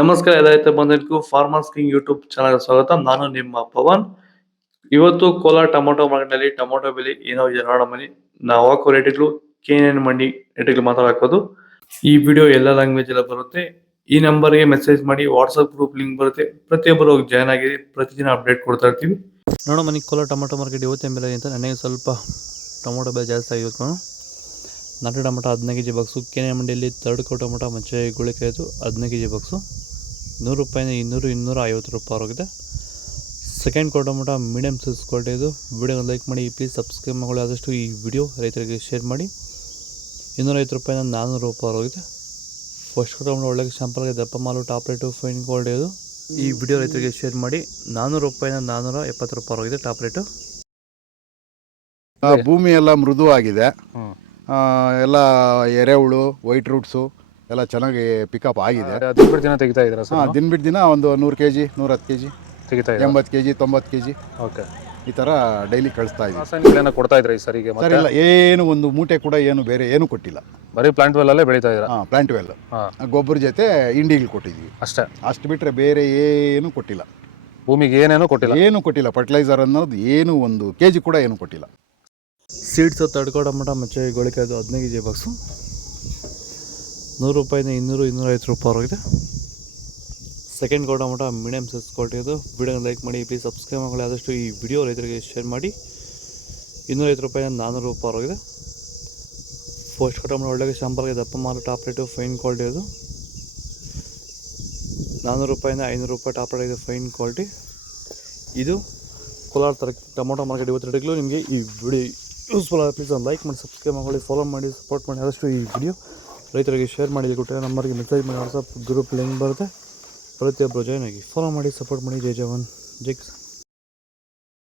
ನಮಸ್ಕಾರ ರೈತ ಬಂಧುಗಳಿಗೂ farmers king YouTube channel ಸ್ವಾಗತ. ನಾನು ನಿಮ್ಮ ಪವನ್. ಇವತ್ತು ಕೋಲಾರ ಟೊಮೊಟೊ ಮಾರ್ಕೆಟ್ನಲ್ಲಿ ಟೊಮೊಟೊ ಬೆಲೆ ಏನೋ ಇದೆ ನೋಡೋಣ ಬನ್ನಿ. ನಾವು ಹಾಕೋ ರೇಟ್ಗಳು KNN ಮಂಡಿ ರೇಟ್ಗಳು ಮಾತಾಡೋದು. ಈ ವಿಡಿಯೋ ಎಲ್ಲ ಲ್ಯಾಂಗ್ವೇಜ್ ಎಲ್ಲ ಬರುತ್ತೆ. ಈ ನಂಬರ್ಗೆ ಮೆಸೇಜ್ ಮಾಡಿ, ವಾಟ್ಸ್ಆಪ್ ಗ್ರೂಪ್ ಲಿಂಕ್ ಬರುತ್ತೆ, ಪ್ರತಿಯೊಬ್ಬರು ಹೋಗಿ ಜಾಯ್ನ್ ಆಗಿ ಪ್ರತಿದಿನ ಅಪ್ಡೇಟ್ ಕೊಡ್ತಾ ಇರ್ತೀವಿ. ನೋಡೋ ಮನೆ ಕೋಲಾರ ಟೊಮೊಟೊ ಮಾರ್ಕೆಟ್ ಇವತ್ತಿನ ಬೆಲೆ ಅಂತ ನನಗೆ ಸ್ವಲ್ಪ ಟೊಮೊಟೊ ಬೆಲೆ ಜಾಸ್ತಿ ಆಗಿತ್ತು. ನಾಟಿ ಟೊಮೊಟೊ 15 kg ಬಾಕ್ಸು. KNN ಮಂಡಿಯಲ್ಲಿ ತರ್ಡ್ ಕೋ ಟೊಮೊಟೊ ಮಚ್ಚೆ ಗುಳಿಕಾಯಿತು 15 kg ಬಾಕ್ಸು. 100 ರೂಪಾಯಿಂದ 200-250 ರೂಪಾಯಿ ಆಗಿದೆ. ಸೆಕೆಂಡ್ ಕೋ ಟೊಮೊಟೊ ಮೀಡಿಯಮ್ ಸೈಜ್ ಕ್ವಾಲಿಟಿ ಇದು. ವಿಡಿಯೋನ ಲೈಕ್ ಮಾಡಿ, ಪ್ಲೀಸ್ ಸಬ್ಸ್ಕ್ರೈಬ್ ಮಾಡಿ. ಆದಷ್ಟು ಈ ವಿಡಿಯೋ ರೈತರಿಗೆ ಶೇರ್ ಮಾಡಿ. 250 ರೂಪಾಯಿಂದ 400 ರೂಪಾಯಿ ಆಗಿದೆ. ಫಸ್ಟ್ ಕೋ ಟೊಮೊಟೊ ಒಳ್ಳೆ ಶಾಂಪಲ್ಗೆ ದಪ್ಪ ಮಾಲು, ಟಾಪ್ ರೇಟು, ಫೈನ್ ಕ್ವಾಲಿಟಿ ಇದು. ಈ ವಿಡಿಯೋ ರೈತರಿಗೆ ಶೇರ್ ಮಾಡಿ. 400 ರೂಪಾಯಿಂದ 470 ರೂಪಾಯಿ ಆಗಿದೆ ಟಾಪ್ ರೇಟು. ಭೂಮಿ ಎಲ್ಲ ಮೃದು ಆಗಿದೆ. ಎಲ್ಲ ಎರೆಹುಳು, ವೈಟ್ ರೂಟ್ಸು ಎಲ್ಲ ಚೆನ್ನಾಗಿ ಪಿಕಪ್ ಆಗಿದೆ. ದಿನ ತೆಗಿತಾ ಇದ್ದೀರಾ ಸರ್? ದಿನ ಬಿಟ್ಟು ದಿನ ಒಂದು 100 kg, 110 kg, ತೆಗಿತಾ 80 kg, 90 kg ಓಕೆ. ಈ ಥರ ಡೈಲಿ ಕಳಿಸ್ತಾ ಇದ್ದೀವಿ. ರಾಸಾಯನಿಕಗಳನ್ನ ಕೊಡ್ತಾ ಇದ್ರಾ ಈ ಸರಿಗೆ? ಸರ್ ಇಲ್ಲ, ಏನು ಒಂದು ಮೂಟೆ ಕೂಡ ಏನು ಬೇರೆ ಏನು ಕೊಟ್ಟಿಲ್ಲ. ಬರೀ ಪ್ಲಾಂಟ್ ವೆಲ್ ಅಲ್ಲೇ ಬೆಳೀತಾ ಇದ್ದೀರಾ? ಪ್ಲಾಂಟ್ ವೆಲ್ ಗೊಬ್ಬರ ಜೊತೆ ಇಂಡಿಗಳು ಕೊಟ್ಟಿದ್ವಿ ಅಷ್ಟೇ. ಅಷ್ಟು ಬಿಟ್ಟರೆ ಬೇರೆ ಏನು ಕೊಟ್ಟಿಲ್ಲ. ಭೂಮಿಗೆ ಏನೇನೋ ಕೊಟ್ಟಿಲ್ಲ? ಏನು ಕೊಟ್ಟಿಲ್ಲ. ಫರ್ಟಿಲೈಸರ್ ಅನ್ನೋದು ಏನು 1 kg ಕೂಡ ಏನು ಕೊಟ್ಟಿಲ್ಲ. ಸೀಡ್ಸ್ ತಡ್ಕೋ ಟೊಮೊಟೊ ಮಚ್ಚೆ ಗೋಳಿಕಾಯ್ದು 15 kg ಬಾಕ್ಸು. 100 ರೂಪಾಯಿಂದ 200-250 ರೂಪಾಯಿ ಆಗಿದೆ. ಸೆಕೆಂಡ್ ಕೋ ಟೊಮೊಟೊ ಮೀಡಿಯಮ್ ಸೈಜ್ ಕ್ವಾಲಿಟಿ ಇದು. ವಿಡಿಯೋನ ಲೈಕ್ ಮಾಡಿ, ಪ್ಲೀಸ್ ಸಬ್ಸ್ಕ್ರೈಬ್ ಮಾಡಿ. ಆದಷ್ಟು ಈ ವಿಡಿಯೋ ರೈತರಿಗೆ ಶೇರ್ ಮಾಡಿ. 250 ರೂಪಾಯಿಂದ 400 ರೂಪಾಯಿ ಆಗಿದೆ. ಫಸ್ಟ್ ಕೋ ಟೊಮೊಟೊ ಒಳ್ಳೆಗೆ ಶಾಂಪಲ್ಗೆ ದಪ್ಪ ಮಾಲು, ಟಾಪ್ ರೇಟು, ಫೈನ್ ಕ್ವಾಲಿಟಿ ಇದು. 400 ರೂಪಾಯಿಂದ 500 ರೂಪಾಯಿ ಟಾಪ್ ರೇಟ್ ಇದೆ, ಫೈನ್ ಕ್ವಾಲಿಟಿ ಇದು. ಕೋಲಾರ ಟೊಮೊಟೊ ಮಾರ್ಕೆಟ್ ಇವತ್ತು ರೇಟ್ಗಳು ನಿಮಗೆ ಈ ವಿಡಿಯೋ ಯೂಸ್ಫುಲ್ ಆಗಿ ಪ್ಲೀಸ್ ಒಂದು ಲೈಕ್ ಮಾಡಿ, ಸಬ್ಸ್ಕ್ರೈಬ್ ಮಾಡಿ, ಫಾಲೋ ಮಾಡಿ, ಸಪೋರ್ಟ್ ಮಾಡಿ. ಆದಷ್ಟು ಈ ವಿಡಿಯೋ ರೈತರಿಗೆ ಶೇರ್ ಮಾಡಿ. ಕೊಟ್ಟರೆ ನಂಬರ್ಗೆ ಮೆಸೇಜ್ ಮಾಡಿ, ವಾಟ್ಸಪ್ ಗ್ರೂಪ್ ಲಿಂಕ್ ಬರುತ್ತೆ, ಪ್ರತಿಯೊಬ್ಬರು ಜಾಯ್ನ್ ಆಗಿ ಫಾಲೋ ಮಾಡಿ, ಸಪೋರ್ಟ್ ಮಾಡಿ. ಜೈ ಜವಾನ್, ಜೈ ಕಿಸಾನ್.